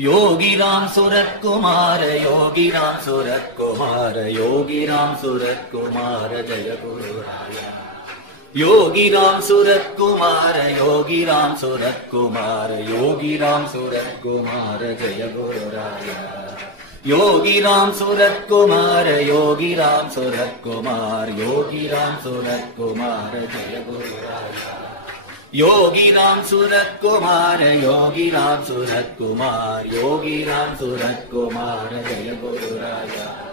Yogi Ram Surat Kumar, Yogi Ram Surat Kumar, Yogi Ram Surat Kumar Jai Guru Raya. Yogi Ram Surat Kumar, Yogi Ram Surat Kumar, Yogi Ram Surat Kumar Jai Guru Raya. Yogi Ram Surat Kumar, Yogi Ram Surat Kumar, Yogi Ram Surat Kumar Jai Guru Raya. Yogi Ram Surat Kumar, Yogi Ram Surat Kumar, Yogi Ram Surat Kumar Jai Guru Raya.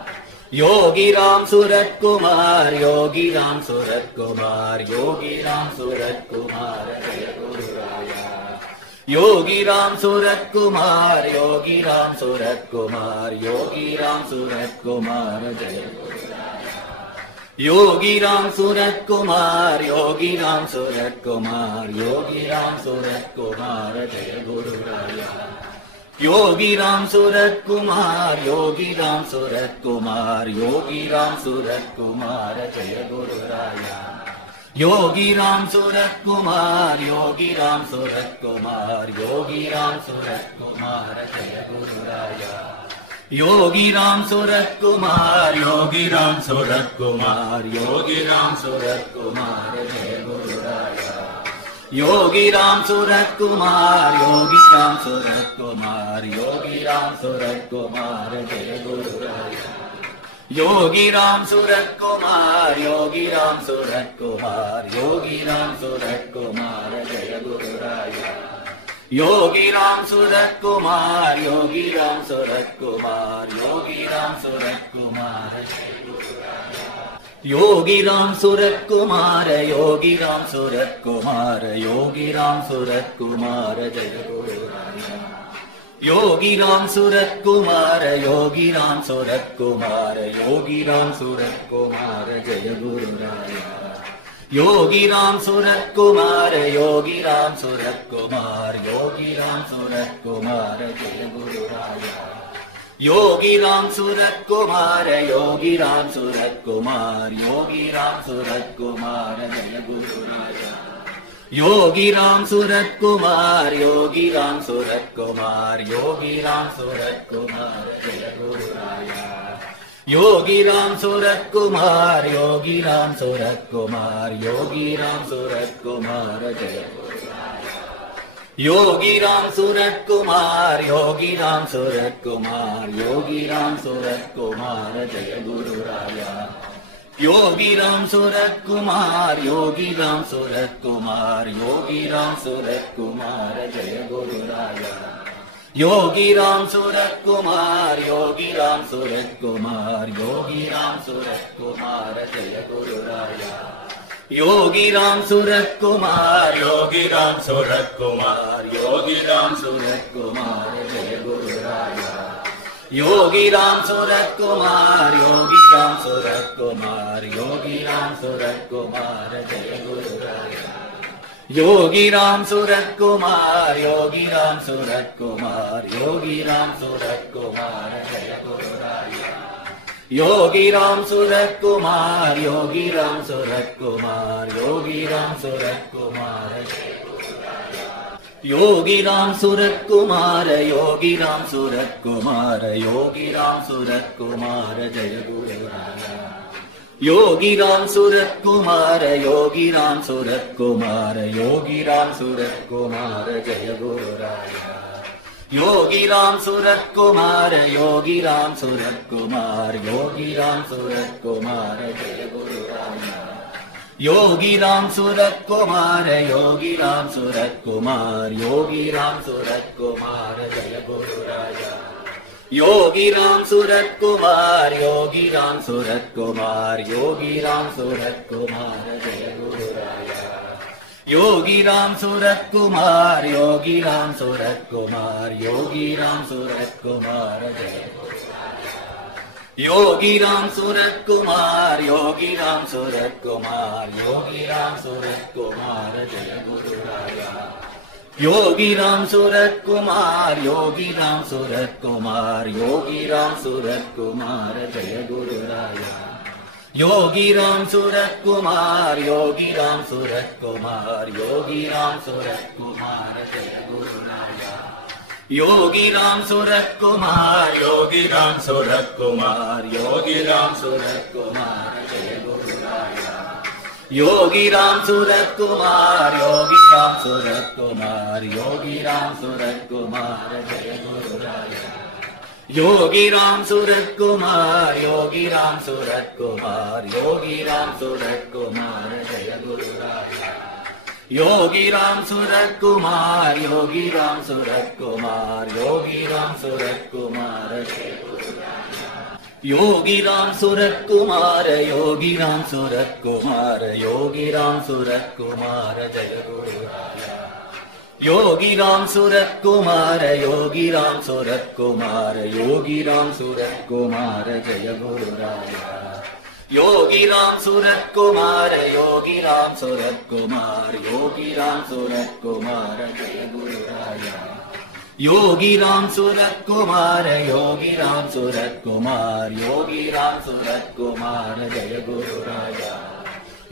Yogi Ram Surat Kumar, Yogi Ram Surat Kumar, Yogi Ram Surat Kumar Jai Guru Raya. Yogi Ram Surat Kumar, Yogi Ram Surat Kumar, Yogi Ram Surat Kumar Jai Guru Raya. Yogi Ram Surat Kumar, Yogi Ram Surat Kumar, Yogi Ram Surat Kumar Jai Guru Raya. Yogi Ram Surat Kumar, Yogi Ram Surat Kumar, Yogi Ram Surat Kumar Jai Guru Raya. Yogi Ram Surat Kumar, Yogi Ram Surat Kumar, Yogi Ram Surat Kumar Jai Guru Raya. Yogi Ram Surat Kumar, Yogi Ram Surat Kumar, Yogi Ram Surat Kumar Jai Guru Raya. Yogi Ram Surat Kumar, Yogi Ram Surat Kumar, Yogi Ram Surat Kumar Jai Guru Raya. Yogi Ram Surat Kumar, Yogi Ram Surat Kumar, Yogi Ram Surat Kumar Jai Guru Raya. Yogi Ram Surat Kumar, Yogi Ram Surat Kumar, Yogi Ram Surat Kumar Jai Guru Raya. Yogi Ram Surat Kumar, Yogi Ram Surat Kumar, Yogi Ram Surat Kumar Jai Guru Raya. Yogi Ram Surat Kumar, Yogi Ram Surat Kumar, Yogi Ram Surat Kumar Jai Guru Raya. Yogi Ram Surat Kumar, Yogi Ram Surat Kumar, Yogi Ram Surat Kumar Jai Guru Raya. Yogi Ram Surat Kumar, Yogi Ram Surat Kumar, Yogi Ram Surat Kumar Jai Guru Raya. Yogi Ram Surat Kumar, Yogi Ram Surat Kumar, Yogi Ram Surat Kumar Jai Guru Raya. Yogi Ram Surat Kumar, Yogi Ram Surat Kumar, Yogi Ram Surat Kumar Jai Guru Raya. Yogi Ram Surat Kumar, Yogi Ram Surat Kumar, Yogi Ram Surat Kumar Jai Guru Raya. Yogi Ram Surat Kumar, Yogi Ram Surat Kumar, Yogi Ram Surat Kumar Jai Guru Raya. Yogi Ram Surat Kumar, Yogi Ram Surat Kumar, Yogi Ram Surat Kumar Jai Guru Raya. Yogi Ram Surat Kumar, Yogi Ram Surat Kumar, Yogi Ram Surat Kumar Jai Guru Raya. Yogi Ram Surat Kumar, Yogi Ram Surat Kumar, Yogi Ram Surat Kumar Jai Guru Raya. Yogi Ram Surat Kumar, Yogi Ram Surat Kumar, Yogi Ram Surat Kumar Jai Guru Raya. Yogi Ram Surat Kumar, Yogi Ram Surat Kumar, Yogi Ram Surat Kumar Jai Guru Raya. Yogi Ram Surat Kumar, Yogi Ram Surat Kumar, Yogi Ram Surat Kumar Jai Guru Raya. Yogi Ram Surat Kumar, Yogi Ram Surat Kumar, Yogi Ram Surat Kumar Jai Guru Raya. Yogi Ram Surat Kumar, Yogi Ram Surat Kumar, Yogi Ram Surat Kumar Jai Guru Raya. Yogi Ram Surat Kumar, Yogi Ram Surat Kumar, Yogi Ram Surat Kumar Jai Guru Raya. Yogi Ram Surat Kumar, Yogi Ram Surat Kumar, Yogi Ram Surat Kumar Jai Guru Raya. Yogi Ram Surat Kumar, Yogi Ram Surat Kumar, Yogi Ram Surat Kumar Jai Guru Raya. Yogi Ram Surat Kumar, Yogi Ram Surat Kumar, Yogi Ram Surat Kumar Jai Guru Raya. Yogi Ram Surat Kumar, Yogi Ram Surat Kumar, Yogi Ram Surat Kumar Jai Guru Raya. Yogi Ram Surat Kumar, Yogi Ram Surat Kumar, Yogi Ram Surat Kumar Jai Guru Raya. Yogi Ram Surat Kumar, Yogi Ram Surat Kumar, Yogi Ram Surat Kumar, Jai Guru Raya. Yogi Ram Surat Kumar, Yogi Ram Surat Kumar, Yogi Ram Surat Kumar, Jai Guru Raya. Yogi Ram Surat Kumar, Yogi Ram Surat Kumar, Yogi Ram Surat Kumar, Jai Guru Raya. Yogi Ram Surat Kumar, Yogi Ram Surat Kumar, Yogi Ram Surat Kumar, Jai Guru Raya. Yogi Ram Surat Kumar, Yogi Ram Surat Kumar, Yogi Ram Surat Kumar, Jai Guru Raya. Yogi Ram Surat Kumar, Yogi Ram Surat Kumar, Yogi Ram Surat Kumar, Jai Guru Raya. Yogi Ram Surat Kumar, Yogi Ram Surat Kumar, Yogi Ram Surat Kumar, Jai Guru Raya. Yogi Ram Surat Kumar, Yogi Ram Surat Kumar, Yogi Ram Surat Kumar, Jai Guru Raya.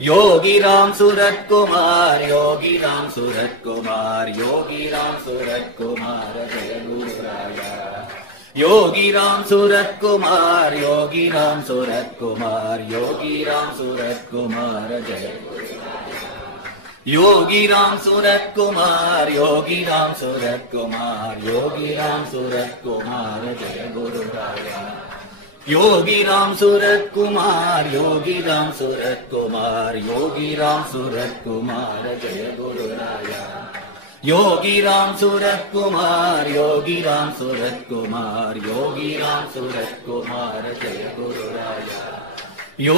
Yogi Ram Surat Kumar, Yogi Ram Surat Kumar, Yogi Ram Surat Kumar, Jai Guru Raya. Yogi Ram Surat Kumar, Yogi Ram Surat Kumar, Yogi Ram Surat Kumar, Jai Guru Raya. Yogi Ram Surat Kumar, Yogi Ram Surat Kumar, Yogi Ram Surat Kumar, Jai Guru Raya. Yogi Ram Surat Kumar, Yogi Ram Surat Kumar, Yogi Ram Surat Kumar, Jai Guru Raya. Yogi Ram Surat Kumar, Yogi Ram Surat Kumar, Yogi Ram Surat Kumar, Jai Guru Raya.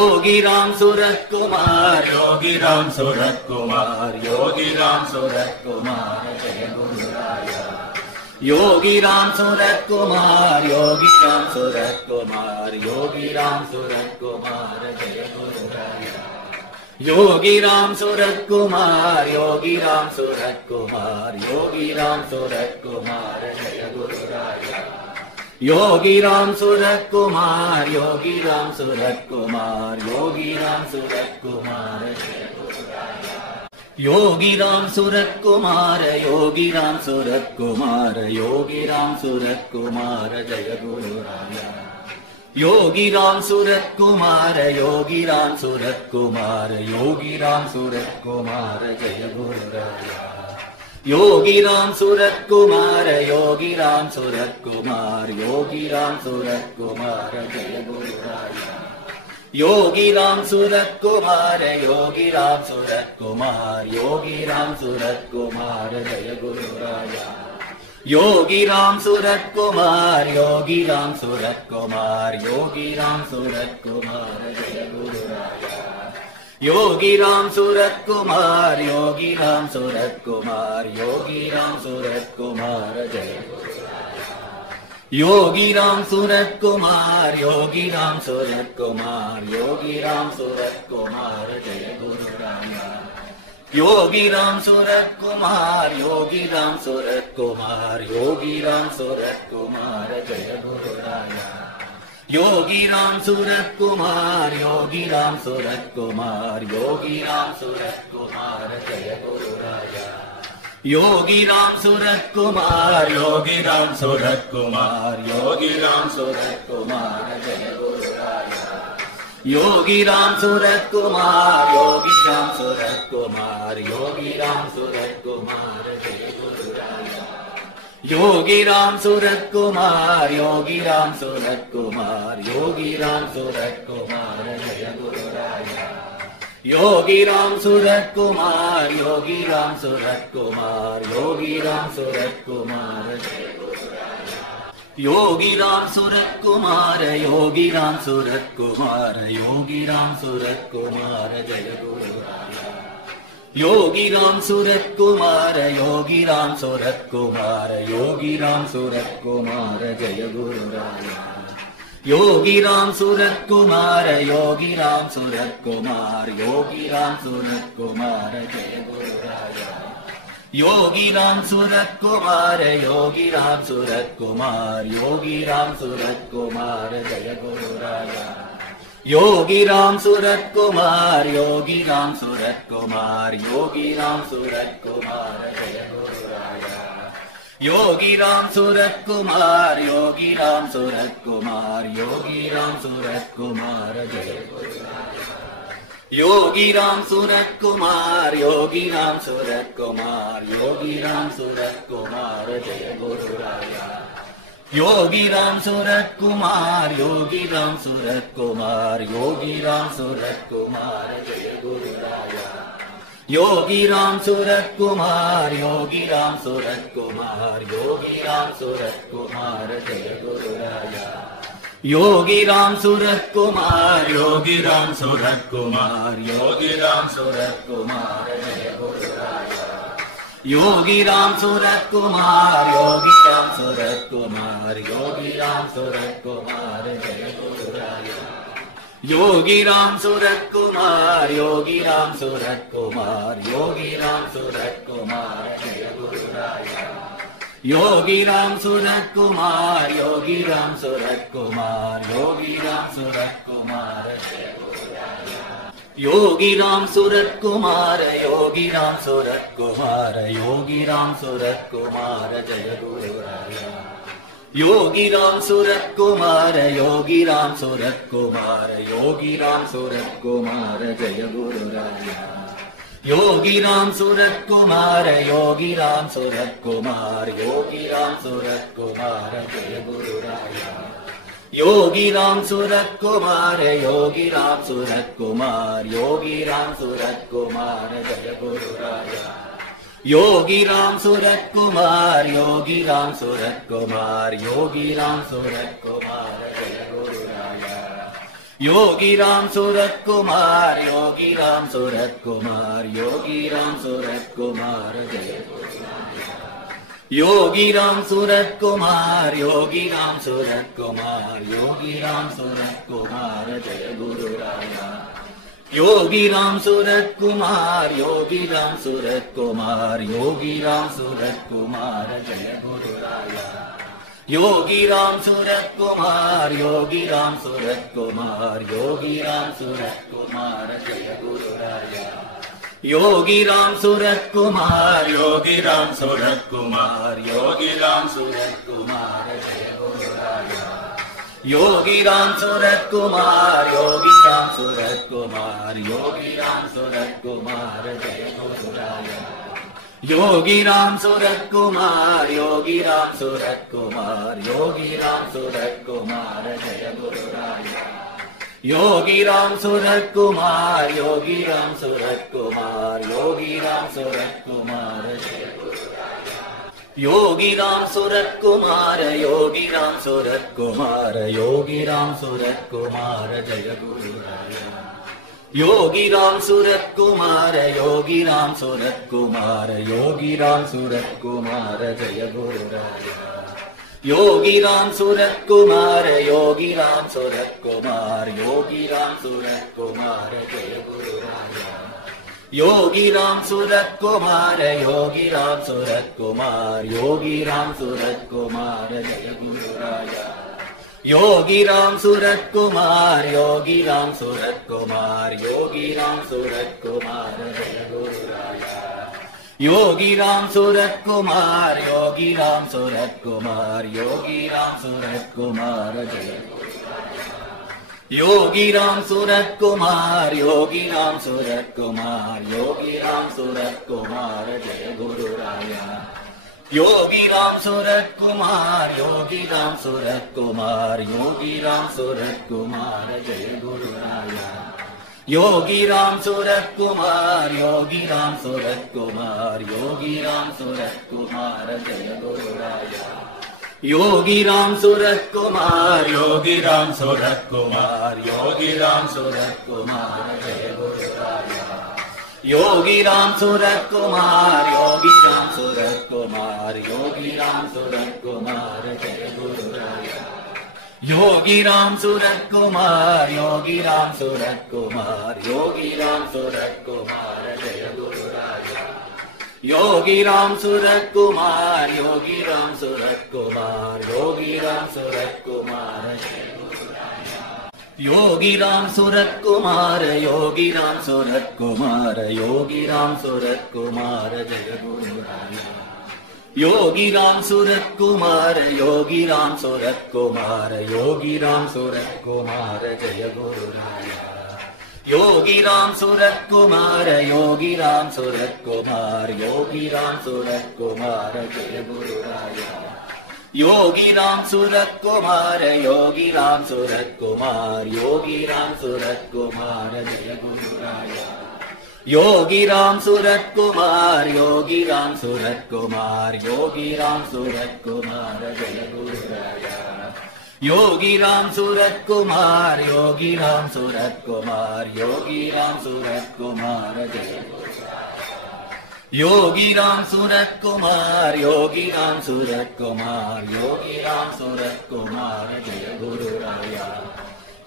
Yogi Ram Surat Kumar, Yogi Ram Surat Kumar, Yogi Ram Surat Kumar, Jai Guru Raya. Yogi Ram Surat Kumar, Yogi Ram Surat Kumar, Yogi Ram Surat Kumar, Jai Guru Raya. Yogi Ram Surat Kumar, Yogi Ram Surat Kumar, Yogi Ram Surat Kumar, Jai Guru Raya. Yogi Ram Surat Kumar, Yogi Ram Surat Kumar, Yogi Ram Surat Kumar, Jai Guru Raya. Yogi Ram Surat Kumar, Yogi Ram Surat Kumar, Yogi Ram Surat Kumar, Jai Guru Raya. Yogi Ram Surat Kumar, Yogi Ram Surat Kumar, Yogi Ram Surat Kumar, Jai Guru Raya. Yogi Ram Surat Kumar, Yogi Ram Surat Kumar, Yogi Ram Surat Kumar, Jai Guru Raya. Yogi Ram Surat Kumar, Yogi Ram Surat Kumar, Yogi Ram Surat Kumar, Jai Guru Raya. Yogi Ram Surat Kumar, Yogi Ram Surat Kumar, Yogi Ram Surat Kumar, Jai Guru Raya. Yogi Ram Surat Kumar, Yogi Ram Surat Kumar, Yogi Ram Surat Kumar, Jai Guru Raya. Yogi Ram Surat Kumar, Yogi Ram Surat Kumar, Yogi Ram Surat Kumar, Jai Guru Raya. Yogi Ram Surat Kumar, Yogi Ram Surat Kumar, Yogi Ram Surat Kumar, Jai Guru Raya. Yogi Ram Surat Kumar, Yogi Ram Surat Kumar, Yogi Ram Surat Kumar, Jai Guru Raya. Yogi Ram Surat Kumar, Yogi Ram Surat Kumar, Yogi Ram Surat Kumar, Jai Guru Raya. Yogi Ram Surat Kumar, Yogi Ram Surat Kumar, Yogi Ram Surat Kumar, Jai Guru Raya. Yogi Ram Surat Kumar, Yogi Ram Surat Kumar, Yogi Ram Surat Kumar, Jai Guru Raya. Yogi Ram Surat Kumar, Yogi Ram Surat Kumar, Yogi Ram Surat Kumar, Jai Guru Raya. Yogi Ram Surat Kumar, Yogi Ram Surat Kumar, Yogi Ram Surat Kumar, Jai Guru Raya. Yogi Ram Surat Kumar, Yogi Ram Surat Kumar, Yogi Ram Surat Kumar, Jai Guru Raya. Yogi Ram Surat Kumar, Yogi Ram Surat Kumar, Yogi Ram Surat Kumar, Jai Guru Raya. Yogi Ram Surat Kumar, Yogi Ram Surat Kumar, Yogi Ram Surat Kumar, Jai Guru Raya. Yogi Ram Surat Kumar, Yogi Ram Surat Kumar, Yogi Ram Surat Kumar, Jai Guru Raya. Yogi Ram Surat Kumar, Yogi Ram Surat Kumar, Yogi Ram Surat Kumar Jai गुरुराया। Yogi Ram Surat Kumar, Yogi Ram Surat Kumar, Yogi Ram Surat Kumar Jai गुरुराया। Yogi Ram Surat Kumar, Yogi Ram Surat Kumar, Yogi Ram Surat Kumar Jai गुरुराया। Yogi Ram Surat Kumar, Yogi Ram Surat Kumar, Yogi Ram Surat Kumar Jai गुरुराया। Yogi Ram Surat Kumar, Yogi Ram Surat Kumar, Yogi Ram Surat Kumar Jai गुरुराया। Yogi Ram Surat Kumar, Yogi Ram Surat Kumar, Yogi Ram Surat Kumar Jai गुरुराया। Yogi Ram Surat Kumar, Yogi Ram Surat Kumar, Yogi Ram Surat Kumar Jai गुरुराया। Yogi Ram Surat Kumar, Yogi Ram Surat Kumar, Yogi Ram Surat Kumar Jai गुरुराया। Yogi Ram Surat Kumar, Yogi Ram Surat Kumar, Yogi Ram Surat Kumar Jai गुरुराया। Yogi Ram Surat Kumar, Yogi Ram Surat Kumar, Yogi Ram Surat Kumar Jai गुरुराया। Yogi Ram Surat Kumar, Yogi Ram Surat Kumar, Yogi Ram Surat Kumar Jai गुरुराया। Yogi Ram Surat Kumar, Yogi Ram Surat Kumar, Yogi Ram Surat Kumar Jai गुरुराया। Yogi Ram Surat Kumar, Yogi Ram Surat Kumar, Yogi Ram Surat Kumar Jai गुरुराया। Yogi Ram Surat Kumar, Yogi Ram Surat Kumar, Yogi Ram Surat Kumar Jai गुरुराया। Yogi Ram Surat Kumar, Yogi Ram Surat Kumar, Yogi Ram Surat Kumar Jai गुरुराया। Yogi Ram Surat Kumar, Yogi Ram Surat Kumar, Yogi Ram Surat Kumar Jai गुरुराया। Yogi Ram Surat Kumar, Yogi Ram Surat Kumar, Yogi Ram Surat Kumar Jai गुरुराया। Yogi Ram Surat Kumar, Yogi Ram Surat Kumar, Yogi Ram Surat Kumar Jai गुरुराया। Yogi Ram Surat Kumar, Yogi Ram Surat Kumar, Yogi Ram Surat Kumar Jai गुरुराया। Yogi Ram Surat Kumar, Yogi Ram Surat Kumar, Yogi Ram Surat Kumar Jai गुरुराया। Yogi Ram Surat Kumar, Yogi Ram Surat Kumar, Yogi Ram Surat Kumar Jai गुरुराया। Yogi Ram Surat Kumar, Yogi Ram Surat Kumar, Yogi Ram Surat Kumar Jai गुरुराया। Yogi Ram Surat Kumar, Yogi Ram Surat Kumar, Yogi Ram Surat Kumar Jai गुरुराया। Yogi Ram Surat Kumar, Yogi Ram Surat Kumar, Yogi Ram Surat Kumar Jai गुरुराया। Yogi Ram Surat Kumar, Yogi Ram Surat Kumar, Yogi Ram Surat Kumar Jai गुरुराया। Yogi Ram Surat Kumar, Yogi Ram Surat Kumar, Yogi Ram Surat Kumar Jai गुरुराया। Yogi Ram Surat Kumar, Yogi Ram Surat Kumar, Yogi Ram Surat Kumar Jai गुरुराया। Yogi Ram Surat Kumar, Yogi Ram Surat Kumar, Yogi Ram Surat Kumar Jai गुरुराया। Yogi Ram Surat Kumar, Yogi Ram Surat Kumar, Yogi Ram Surat Kumar Jai गुरुराया। Yogi Ram Surat Kumar, Yogi Ram Surat Kumar, Yogi Ram Surat Kumar Jai गुरुराया। Yogi Ram Surat Kumar, Yogi Ram Surat Kumar, Yogi Ram Surat Kumar Jai गुरुराया। Yogi Ram Surat Kumar, Yogi Ram Surat Kumar, Yogi Ram Surat Kumar Jai गुरुराया। Yogi Ram Surat Kumar, Yogi Ram Surat Kumar, Yogi Ram Surat Kumar Jai गुरुराया। Yogi Ram Surat Kumar, Yogi Ram Surat Kumar, Yogi Ram Surat Kumar Jai गुरुराया। Yogi Ram Surat Kumar, Yogi Ram Surat Kumar, Yogi Ram Surat Kumar Jai गुरुराया। Yogi Ram Surat Kumar, Yogi Ram Surat Kumar, Yogi Ram Surat Kumar Jai Guru Raya. Yogi Ram Surat Kumar, Yogi Ram Surat Kumar, Yogi Ram Surat Kumar Jai Guru Raya. Yogi Ram Surat Kumar, Yogi Ram Surat Kumar, Yogi Ram Surat Kumar Jai Guru Raya. Yogi Ram Surat Kumar, Yogi Ram Surat Kumar, Yogi Ram Surat Kumar Jai Guru Raya. Yogi Ram Surat Kumar, Yogi Ram Surat Kumar, Yogi Ram Surat Kumar Jai Guru Raya. Yogi Ram Surat Kumar, Yogi Ram Surat Kumar, Yogi Ram Surat Kumar Jai Guru Raya.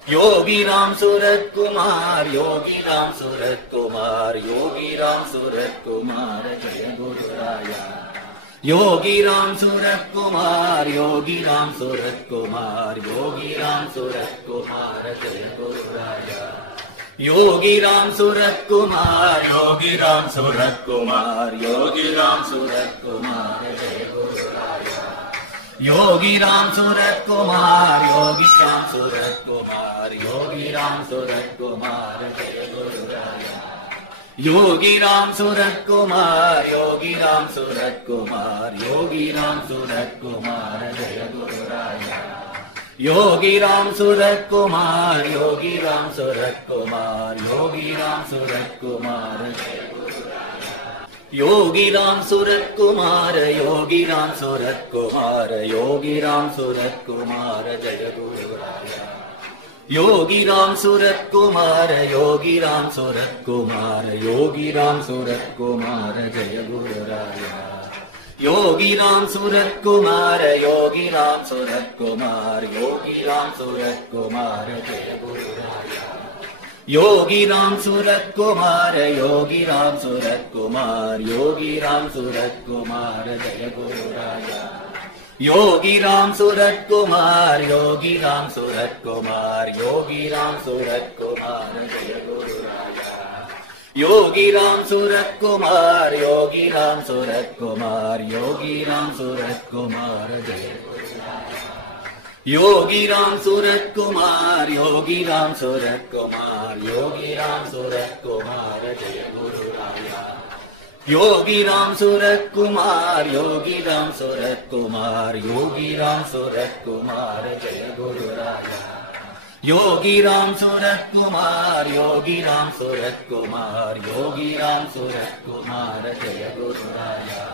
Yogi Ram Surat Kumar, Yogi Ram Surat Kumar, Yogi Ram Surat Kumar Jai Guru Raya. Yogi Ram Surat Kumar, Yogi Ram Surat Kumar, Yogi Ram Surat Kumar Jai Guru Raya. Yogi Ram Surat Kumar, Yogi Ram Surat Kumar, Yogi Ram Surat Kumar Jai Guru Raya. Yogi Ram Surat Kumar, Yogi Ram Surat Kumar, Yogi Ram Surat Kumar Jai Guru Raya. Yogi Ram Surat Kumar, Yogi Ram Surat Kumar, Yogi Ram Surat Kumar Jai Guru Raya. Yogi Ram Surat Kumar, Yogi Ram Surat Kumar, Yogi Ram Surat Kumar Jai Guru Raya. Yogi Ram Surat Kumar, Yogi Ram Surat Kumar, Yogi Ram Surat Kumar Jai Guru Raya. Yogi Ram Surat Kumar, Yogi Ram Surat Kumar, Yogi Ram Surat Kumar Jai Guru Raya. Yogi Ram Surat Kumar, Yogi Ram Surat Kumar, Yogi Ram Surat Kumar Jai Guru Raya. Yogi Ram Surat Kumar, Yogi Ram Surat Kumar, Yogi Ram Surat Kumar Jai Guru Raya. Yogi Ram Surat Kumar, Yogi Ram Surat Kumar, Yogi Ram Surat Kumar Jai Guru Raya. Yogi Ram Surat Kumar, Yogi Ram Surat Kumar, Yogi Ram Surat Kumar Jai Guru Raya. Yogi Ram Surat Kumar, Yogi Ram Surat Kumar, Yogi Ram Surat Kumar Jai Guru Raya. Yogi Ram Surat Kumar, Yogi Ram Surat Kumar, Yogi Ram Surat Kumar Jai Guru Raya. Yogi Ram Surat Kumar, Yogi Ram Surat Kumar, Yogi Ram Surat Kumar Jai Guru Raya. Yogi Ram Surat Kumar, Yogi Ram Surat Kumar, Yogi Ram Surat Kumar Jai Guru Raya.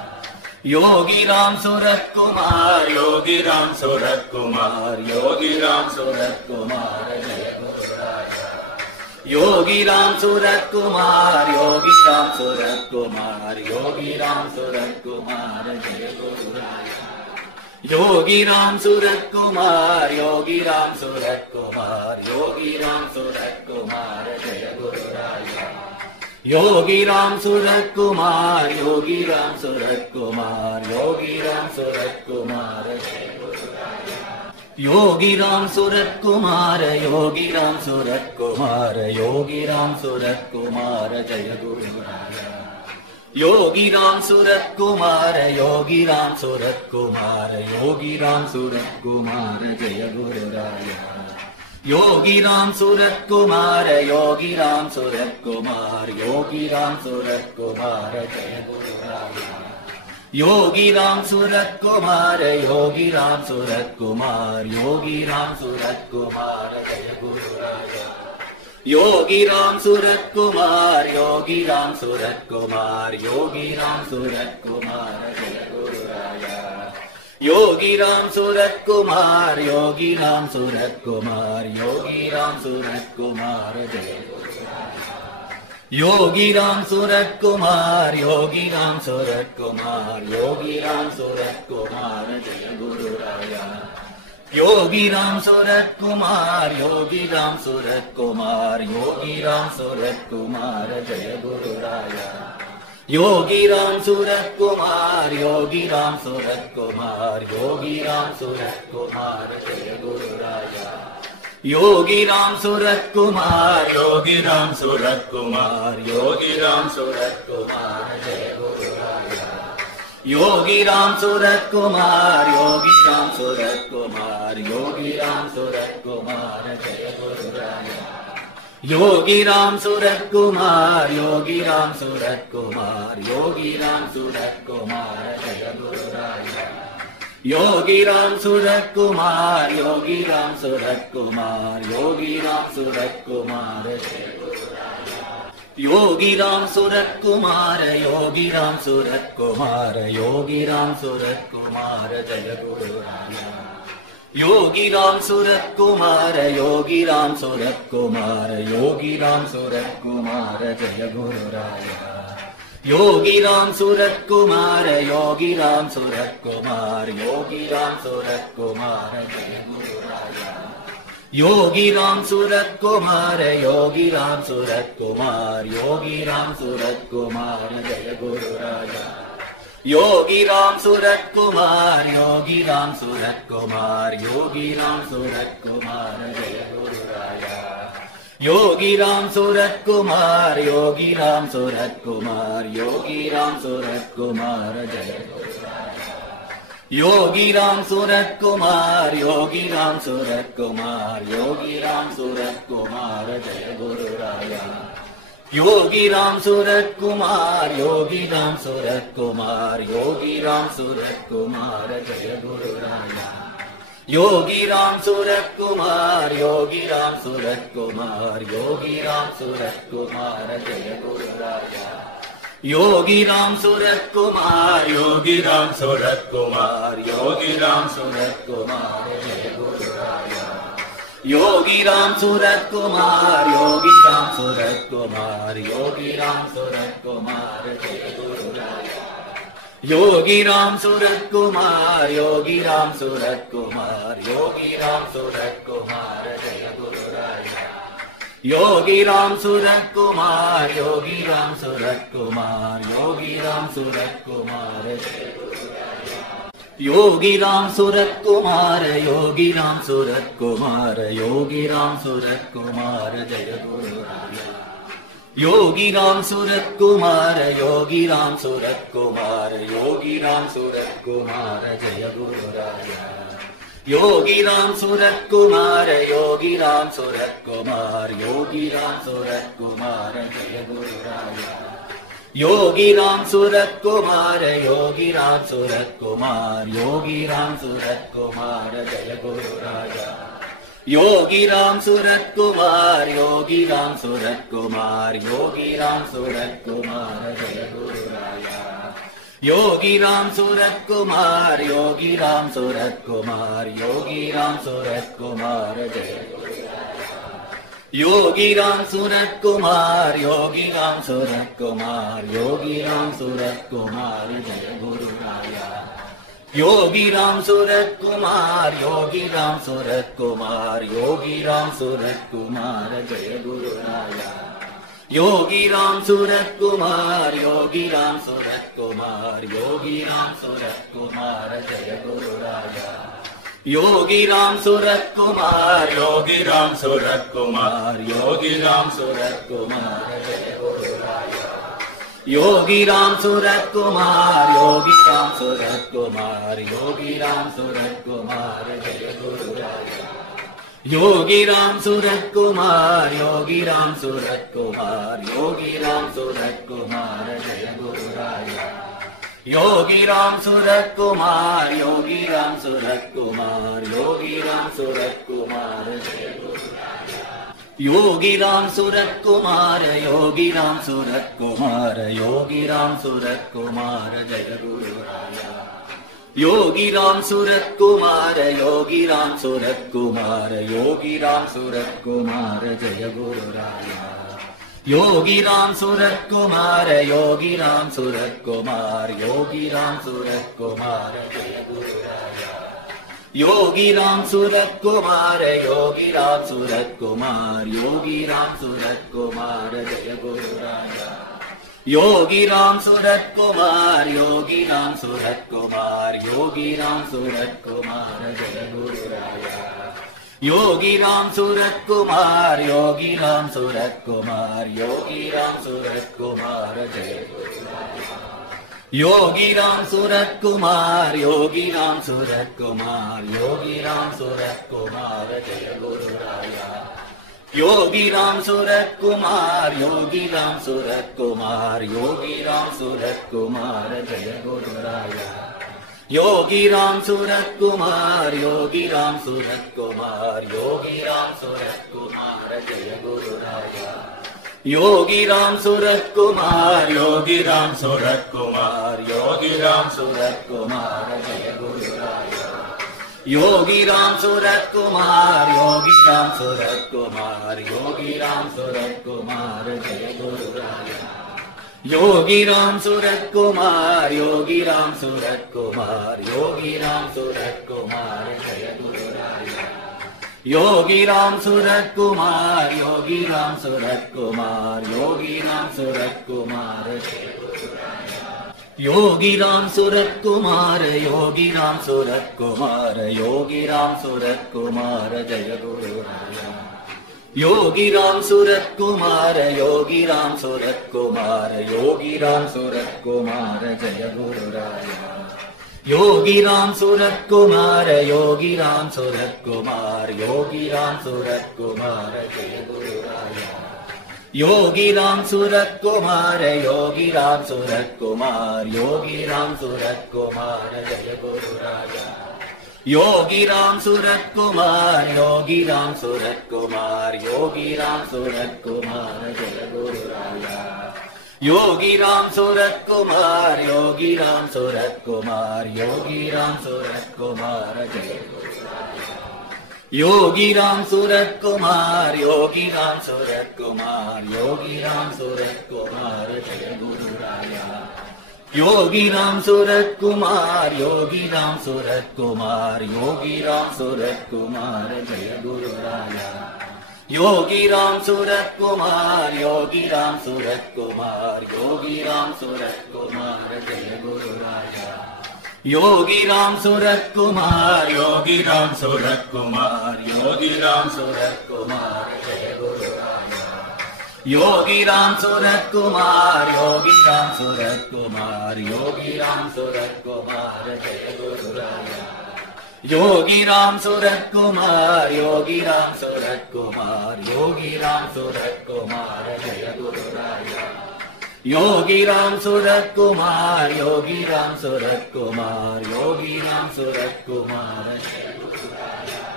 Yogi Ram Surat Kumar, Yogi Ram Surat Kumar, Yogi Ram Surat Kumar Jai Guru Raya. Yogi Ram Surat Kumar, Yogi Ram Surat Kumar, Yogi Ram Surat Kumar Jai Guru Raya. Yogi Ram Surat Kumar, Yogi Ram Surat Kumar, Yogi Ram Surat Kumar Jai Guru Raya. Yogi Ram Surat Kumar, Yogi Ram Surat Kumar, Yogi Ram Surat Kumar Jai Guru Raya. Yogi Ram Surat Kumar, Yogi Ram Surat Kumar, Yogi Ram Surat Kumar Jai Guru Raya. Yogi Ram Surat Kumar, Yogi Ram Surat Kumar, Yogi Ram Surat Kumar Jai Guru Raya. Yogi Ram Surat Kumar, Yogi Ram Surat Kumar, Yogi Ram Surat Kumar Jai Guru Raya. Yogi Ram Surat Kumar, Yogi Ram Surat Kumar, Yogi Ram Surat Kumar Jai Guru Raya. Yogi Ram Surat Kumar, Yogi Ram Surat Kumar, Yogi Ram Surat Kumar Jai Guru Raya. Yogi Ram Surat Kumar, Yogi Ram Surat Kumar, Yogi Ram Surat Kumar Jai Guru Raya. Yogi Ram Surat Kumar, Yogi Ram Surat Kumar, Yogi Ram Surat Kumar Jai Guru Raya. Yogi Ram Surat Kumar, Yogi Ram Surat Kumar, Yogi Ram Surat Kumar Jai Guru Raya. Yogi Ram Surat Kumar, Yogi Ram Surat Kumar, Yogi Ram Surat Kumar Jai Guru Raya. Yogi Ram Surat Kumar, Yogi Ram Surat Kumar, Yogi Ram Surat Kumar Jai Guru Raya. Yogi Ram Surat Kumar, Yogi Ram Surat Kumar, Yogi Ram Surat Kumar Jai Guru Raya. Yogi Ram Surat Kumar, Yogi Ram Surat Kumar, Yogi Ram Surat Kumar Jai Guru Raya. Yogi Ram Surat Kumar, Yogi Ram Surat Kumar, Yogi Ram Surat Kumar Jai Guru Raya. Yogi Ram Surat Kumar, Yogi Ram Surat Kumar, Yogi Ram Surat Kumar Jai Guru Raya. Yogi Ram Surat Kumar, Yogi Ram Surat Kumar, Yogi Ram Surat Kumar Jai Guru Raya. Yogi Ram Surat Kumar, Yogi Ram Surat Kumar, Yogi Ram Surat Kumar Jai Guru Raya. Yogi Ram Surat Kumar, Yogi Ram Surat Kumar, Yogi Ram Surat Kumar Jai Guru Raya. Yogi Ram Surat Kumar, Yogi Ram Surat Kumar, Yogi Ram Surat Kumar Jai Guru Raya. Yogi Ram Surat Kumar, Yogi Ram Surat Kumar, Yogi Ram Surat Kumar Jai Guru Raya. Yogi Ram Surat Kumar, Yogi Ram Surat Kumar, Yogi Ram Surat Kumar Jai Guru Raya. Yogi Ram Surat Kumar, Yogi Ram Surat Kumar, Yogi Ram Surat Kumar Jai Guru Raya. Yogi Ram Surat Kumar, Yogi Ram Surat Kumar, Yogi Ram Surat Kumar Jai Guru Raya. Yogi Ram Surat Kumar, Yogi Ram Surat Kumar, Yogi Ram Surat Kumar Jai Guru Raya. Yogi Ram Surat Kumar, Yogi Ram Surat Kumar, Yogi Ram Surat Kumar Jai Guru Raya. Yogi Ram Surat Kumar, Yogi Ram Surat Kumar, Yogi Ram Surat Kumar Jai Guru Raya. Yogi Ram Surat Kumar, Yogi Ram Surat Kumar, Yogi Ram Surat Kumar Jai Guru Raya. Yogi Ram Surat Kumar, Yogi Ram Surat Kumar, Yogi Ram Surat Kumar Jai Guru Raya. Yogi Ram Surat Kumar, Yogi Ram Surat Kumar, Yogi Ram Surat Kumar Jai Guru Raya. Yogi Ram Surat Kumar, Yogi Ram Surat Kumar, Yogi Ram Surat Kumar Jai Guru Raya. Yogi Ram Surat Kumar, Yogi Ram Surat Kumar, Yogi Ram Surat Kumar Jai Guru Raya. Yogi Ram Surat Kumar, Yogi Ram Surat Kumar, Yogi Ram Surat Kumar Jai Guru Raya. Yogi Ram Surat Kumar, Yogi Ram Surat Kumar, Yogi Ram Surat Kumar Jai Guru Raya. Yogi Ram Surat Kumar, Yogi Ram Surat Kumar, Yogi Ram Surat Kumar Jai Guru Raya. Yogi Ram Surat Kumar, Yogi Ram Surat Kumar, Yogi Ram Surat Kumar Jai Guru Raya. Yogi Ram Surat Kumar, Yogi Ram Surat Kumar, Yogi Ram Surat Kumar Jai Guru Raya. Yogi Ram Surat Kumar, Yogi Ram Surat Kumar, Yogi Ram Surat Kumar Jai Guru Raya. Yogi Ram Surat Kumar, Yogi Ram Surat Kumar, Yogi Ram Surat Kumar Jai Guru Raya. Yogi Ram Surat Kumar, Yogi Ram Surat Kumar, Yogi Ram Surat Kumar Jai Guru Raya. Yogi Ram Surat Kumar, Yogi Ram Surat Kumar, Yogi Ram Surat Kumar Jai Guru Raya. Yogi Ram Surat Kumar, Yogi Ram Surat Kumar, Yogi Ram Surat Kumar Jai Guru Raya. Yogi Ram Surat Kumar, Yogi Ram Surat Kumar, Yogi Ram Surat Kumar Jai Guru Raya. Yogi Ram Surat Kumar, Yogi Ram Surat Kumar, Yogi Ram Surat Kumar Jai Guru Raya. Yogi Ram Surat Kumar, Yogi Ram Surat Kumar, Yogi Ram Surat Kumar Jai Guru Raya. Yogi Ram Surat Kumar, Yogi Ram Surat Kumar, Yogi Ram Surat Kumar Jai Guru Raya. Yogi Ram Surat Kumar, Yogi Ram Surat Kumar, Yogi Ram Surat Kumar Jai Guru Raya. Yogi Ram Surat Kumar, Yogi Ram Surat Kumar, Yogi Ram Surat Kumar Jai Guru Raya. Yogi Ram Surat Kumar, Yogi Ram Surat Kumar, Yogi Ram Surat Kumar Jai Guru Raya. Yogi Ram Surat Kumar, Yogi Ram Surat Kumar, Yogi Ram Surat Kumar Jai Guru Raya. Yogi Ram Surat Kumar, Yogi Ram Surat Kumar, Yogi Ram Surat Kumar Jai Guru Raya. Yogi Ram Surat Kumar, Yogi Ram Surat Kumar, Yogi Ram Surat Kumar Jai Guru Raya. Yogi Ram Surat Kumar, Yogi Ram Surat Kumar, Yogi Ram Surat Kumar Jai Guru Raya. Yogi Ram Surat Kumar, Yogi Ram Surat Kumar, Yogi Ram Surat Kumar Jai Guru Raya. Yogi Ram Surat Kumar, Yogi Ram Surat Kumar, Yogi Ram Surat Kumar Jai Guru Raya. Yogi Ram Surat Kumar, Yogi Ram Surat Kumar, Yogi Ram Surat Kumar Jai Guru Raya. Yogi Ram Surat Kumar, Yogi Ram Surat Kumar, Yogi Ram Surat Kumar Jai Guru Raya. Yogi Ram Surat Kumar, Yogi Ram Surat Kumar, Yogi Ram Surat Kumar Jai Guru Raya. Yogi Ram Surat Kumar, Yogi Ram Surat Kumar, Yogi Ram Surat Kumar Jai Guru Raya. Yogi Ram Surat Kumar, Yogi Ram Surat Kumar, Yogi Ram Surat Kumar Jai Guru Raya. Yogi Ram Surat Kumar, Yogi Ram Surat Kumar, Yogi Ram Surat Kumar Jai Guru Raya. Yogi Ram Surat Kumar, Yogi Ram Surat Kumar, Yogi Ram Surat Kumar Jai Guru Raya. Yogi Ram Surat Kumar, Yogi Ram Surat Kumar, Yogi Ram Surat Kumar Jai Guru Raya. Yogi Ram Surat Kumar, Yogi Ram Surat Kumar, Yogi Ram Surat Kumar Jai Guru Raya. Yogi Ram Surat Kumar, Yogi Ram Surat Kumar, Yogi Ram Surat Kumar Jai Guru Raya. Yogi Ram Surat Kumar, Yogi Ram Surat Kumar, Yogi Ram Surat Kumar Jai Guru Raya. Yogi Ram Surat Kumar, Yogi Ram Surat Kumar, Yogi Ram Surat Kumar Jai Guru Raya.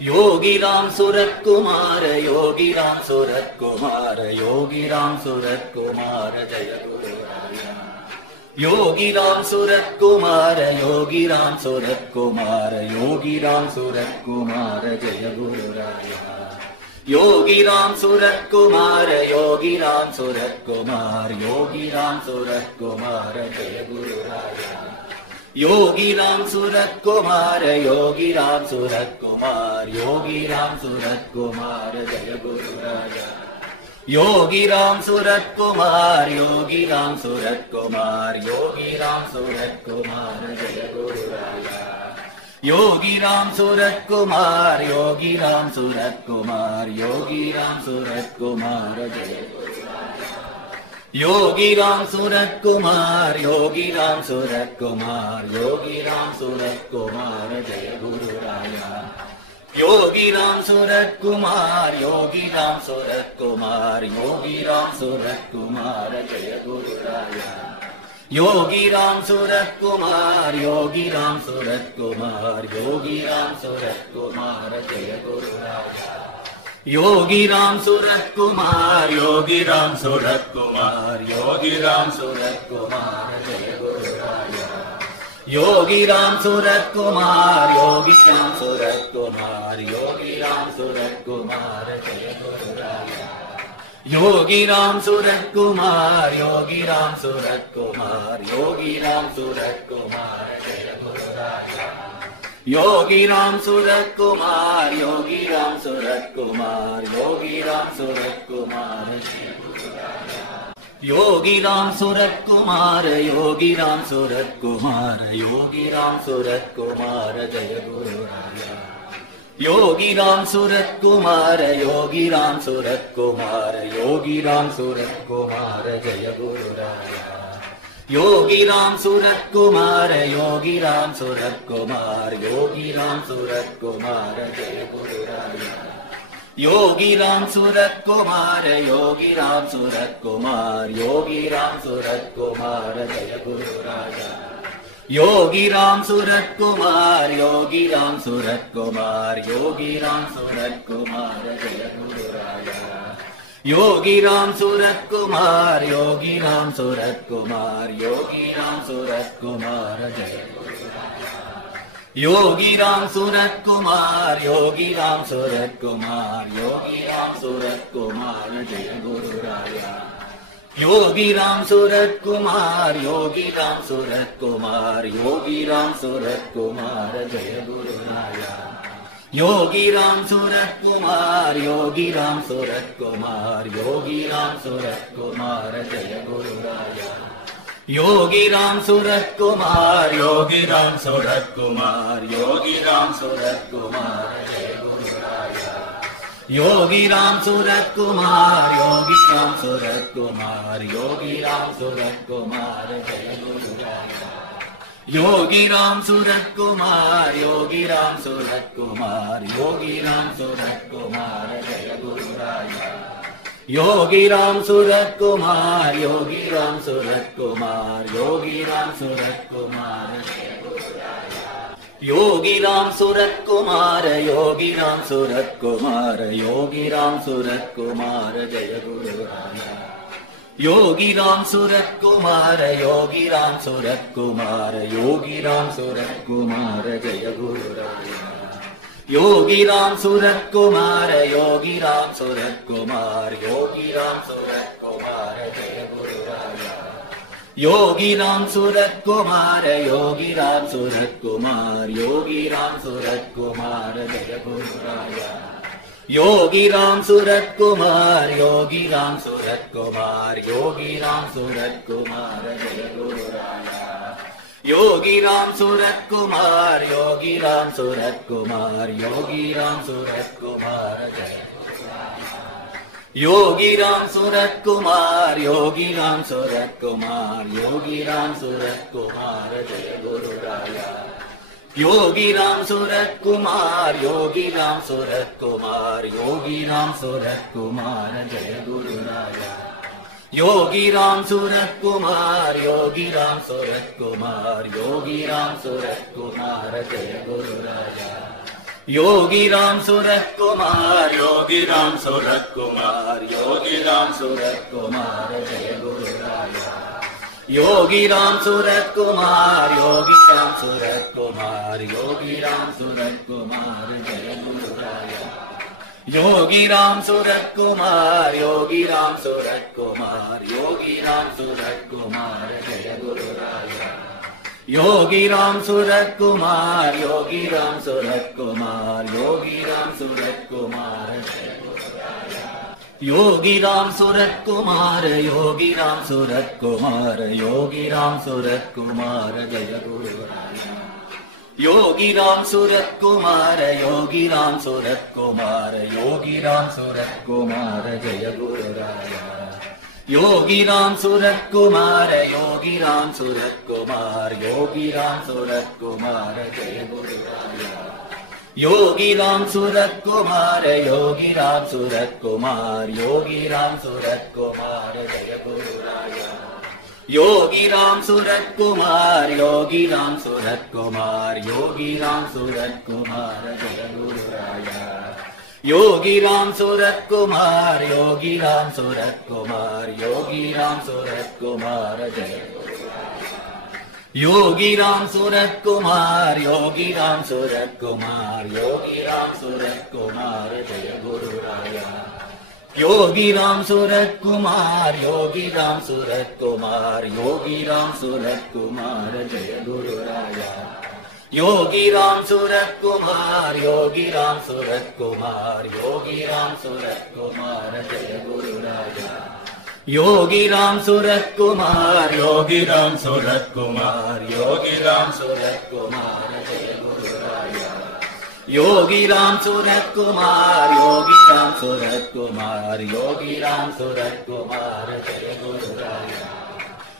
Yogi Ram Surat Kumar, Yogi Ram Surat Kumar, Yogi Ram Surat Kumar Jai Guru Raya. Yogi Ram Surat Kumar, Yogi Ram Surat Kumar, Yogi Ram Surat Kumar Jai Guru Raya. Yogi Ram Surat Kumar, Yogi Ram Surat Kumar, Yogi Ram Surat Kumar Jai Guru Raya. Yogi Ram Surat Kumar, Yogi Ram Surat Kumar, Yogi Ram Surat Kumar Jai Guru Raya. Yogi Ram Surat Kumar, Yogi Ram Surat Kumar, Yogi Ram Surat Kumar Jai Guru Raya. Yogi Ram Surat Kumar, Yogi Ram Surat Kumar, Yogi Ram Surat Kumar Jai Guru Raya. Yogi Ram Surat Kumar, Yogi Ram Surat Kumar, Yogi Ram Surat Kumar Jai Guru Raya. Yogi Ram Surat Kumar, Yogi Ram Surat Kumar, Yogi Ram Surat Kumar Jai Guru Raya. Yogi Ram Surat Kumar, Yogi Ram Surat Kumar, Yogi Ram Surat Kumar Jai Guru Raya. Yogi Ram Surat Kumar, Yogi Ram Surat Kumar, Yogi Ram Surat Kumar Jai Guru Raya. Yogi Ram Surat Kumar, Yogi Ram Surat Kumar, Yogi Ram Surat Kumar Jai Guru Raya. Yogi Ram Surat Kumar, Yogi Ram Surat Kumar, Yogi Ram Surat Kumar Jai Guru Raya. Yogi Ram Surat Kumar, Yogi Ram Surat Kumar, Yogi Ram Surat Kumar Jai Guru Raya. Yogi Ram Surat Kumar, Yogi Ram Surat Kumar, Yogi Ram Surat Kumar Jai Guru Raya. Yogi Ram Surat Kumar, Yogi Ram Surat Kumar, Yogi Ram Surat Kumar Jai Guru Raya. Yogi Ram Surat Kumar, Yogi Ram Surat Kumar, Yogi Ram Surat Kumar Jai Guru Raya. Yogi Ram Surat Kumar, Yogi Ram Surat Kumar, Yogi Ram Surat Kumar Jai Guru Raya. Yogi Ram Surat Kumar, Yogi Ram Surat Kumar, Yogi Ram Surat Kumar Jai Guru Raya. Yogi Ram Surat Kumar, Yogi Ram Surat Kumar, Yogi Ram Surat Kumar Jai Guru Raya. Yogi Ram Surat Kumar, Yogi Ram Surat Kumar, Yogi Ram Surat Kumar Jai Guru Raya. Yogi Ram Surat Kumar, Yogi Ram Surat Kumar, Yogi Ram Surat Kumar Jai Guru Raya. Yogi Ram Surat Kumar, Yogi Ram Surat Kumar, Yogi Ram Surat Kumar Jai Guru Raya. Yogi Ram Surat Kumar, Yogi Ram Surat Kumar, Yogi Ram Surat Kumar Jai Guru Raya. Yogi Ram Surat Kumar, Yogi Ram Surat Kumar, Yogi Ram Surat Kumar Jai Guru Raya. Yogi Ram Surat Kumar, Yogi Ram Surat Kumar, Yogi Ram Surat Kumar Jai Guru Raya. Yogi Ram Surat Kumar, Yogi Ram Surat Kumar, Yogi Ram Surat Kumar Jai Guru Raya. Yogi Ram Surat Kumar, Yogi Ram Surat Kumar, Yogi Ram Surat Kumar Jai Guru Raya. Yogi Ram Surat Kumar, Yogi Ram Surat Kumar, Yogi Ram Surat Kumar Jai Guru Raya. Yogi Ram Surat Kumar, Yogi Ram Surat Kumar, Yogi Ram Surat Kumar Jai Guru Raya. Yogi Ram Surat Kumar, Yogi Ram Surat Kumar, Yogi Ram Surat Kumar Jai Guru Raya. Yogi Ram Surat Kumar, Yogi Ram Surat Kumar, Yogi Ram Surat Kumar Jai Guru Raya. Yogi Ram Surat Kumar, Yogi Ram Surat Kumar, Yogi Ram Surat Kumar Jai Guru Raya. Yogi Ram Surat Kumar, Yogi Ram Surat Kumar, Yogi Ram Surat Kumar Jai Guru Raya. Yogi Ram Surat Kumar, Yogi Ram Surat Kumar, Yogi Ram Surat Kumar Jai Guru Raya. Yogi Ram Surat Kumar, Yogi Ram Surat Kumar, Yogi Ram Surat Kumar Jai Guru Raya. Yogi Ram Surat Kumar, Yogi Ram Surat Kumar, Yogi Ram Surat Kumar Jai Guru Raya. Yogi Ram Surat Kumar, Yogi Ram Surat Kumar, Yogi Ram Surat Kumar Jai Guru Raya. Yogi Ram Surat Kumar, Yogi Ram Surat Kumar, Yogi Ram Surat Kumar Jai Guru Raya. Yogi Ram Surat Kumar, Yogi Ram Surat Kumar, Yogi Ram Surat Kumar Jai Guru Raya. Yogi Ram Surat Kumar, Yogi Ram Surat Kumar, Yogi Ram Surat Kumar Jai Guru Raya. Yogi Ram Surat Kumar, Yogi Ram Surat Kumar, Yogi Ram Surat Kumar Jai Guru Raya. Yogi Ram Surat Kumar, Yogi Ram Surat Kumar, Yogi Ram Surat Kumar Jai Guru Raya. Yogi Ram Surat Kumar, Yogi Ram Surat Kumar, Yogi Ram Surat Kumar Jai Guru Raya. Yogi Ram Surat Kumar, Yogi Ram Surat Kumar, Yogi Ram Surat Kumar Jai Guru Raya. Yogi Ram Surat Kumar, Yogi Ram Surat Kumar, Yogi Ram Surat Kumar Jai Guru Raya. Yogi Ram Surat Kumar, Yogi Ram Surat Kumar, Yogi Ram Surat Kumar Jai Guru Raya. Yogi Ram Surat Kumar, Yogi Ram Surat Kumar, Yogi Ram Surat Kumar Jai Guru Raya. Yogi Ram Surat Kumar, Yogi Ram Surat Kumar, Yogi Ram Surat Kumar Jai Guru Raya. Yogi Ram Surat Kumar, Yogi Ram Surat Kumar, Yogi Ram Surat Kumar Jai Guru Raya.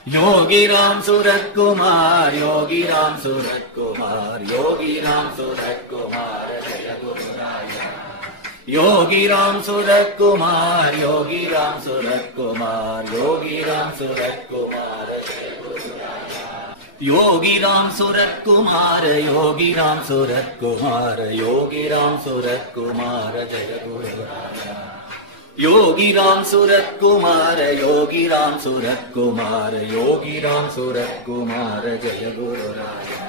Yogi Ram Surat Kumar, Yogi Ram Surat Kumar, Yogi Ram Surat Kumar Jai Guru Raya. Yogi Ram Surat Kumar, Yogi Ram Surat Kumar, Yogi Ram Surat Kumar Jai Guru Raya. Yogi Ram Surat Kumar, Yogi Ram Surat Kumar, Yogi Ram Surat Kumar Jai Guru Raya. Yogi Ram Surat Kumar, Yogi Ram Surat Kumar, Yogi Ram Surat Kumar Jai Guru Raya.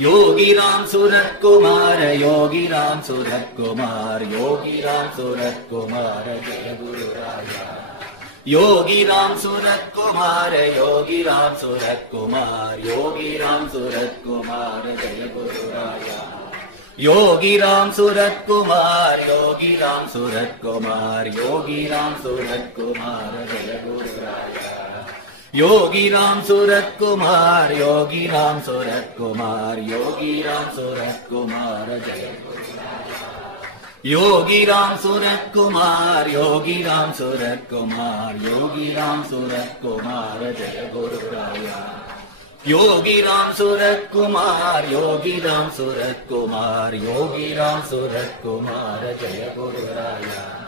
Yogi Ram Surat Kumar, Yogi Ram Surat Kumar, Yogi Ram Surat Kumar Jai Guru Raya. Yogi Ram Surat Kumar, Yogi Ram Surat Kumar, Yogi Ram Surat Kumar Jai Guru Raya. Yogi Ram Surat Kumar, Yogi Ram Surat Kumar, Yogi Ram Surat Kumar Jai Guru Raya. Yogi Ram Surat Kumar, Yogi Ram Surat Kumar, Yogi Ram Surat Kumar Jai Guru Raya. Yogi Ram Surat Kumar, Yogi Ram Surat Kumar, Yogi Ram Surat Kumar Jai Guru Raya. Yogi Ram Surat Kumar, Yogi Ram Surat Kumar, Yogi Ram Surat Kumar Jai Guru Raya.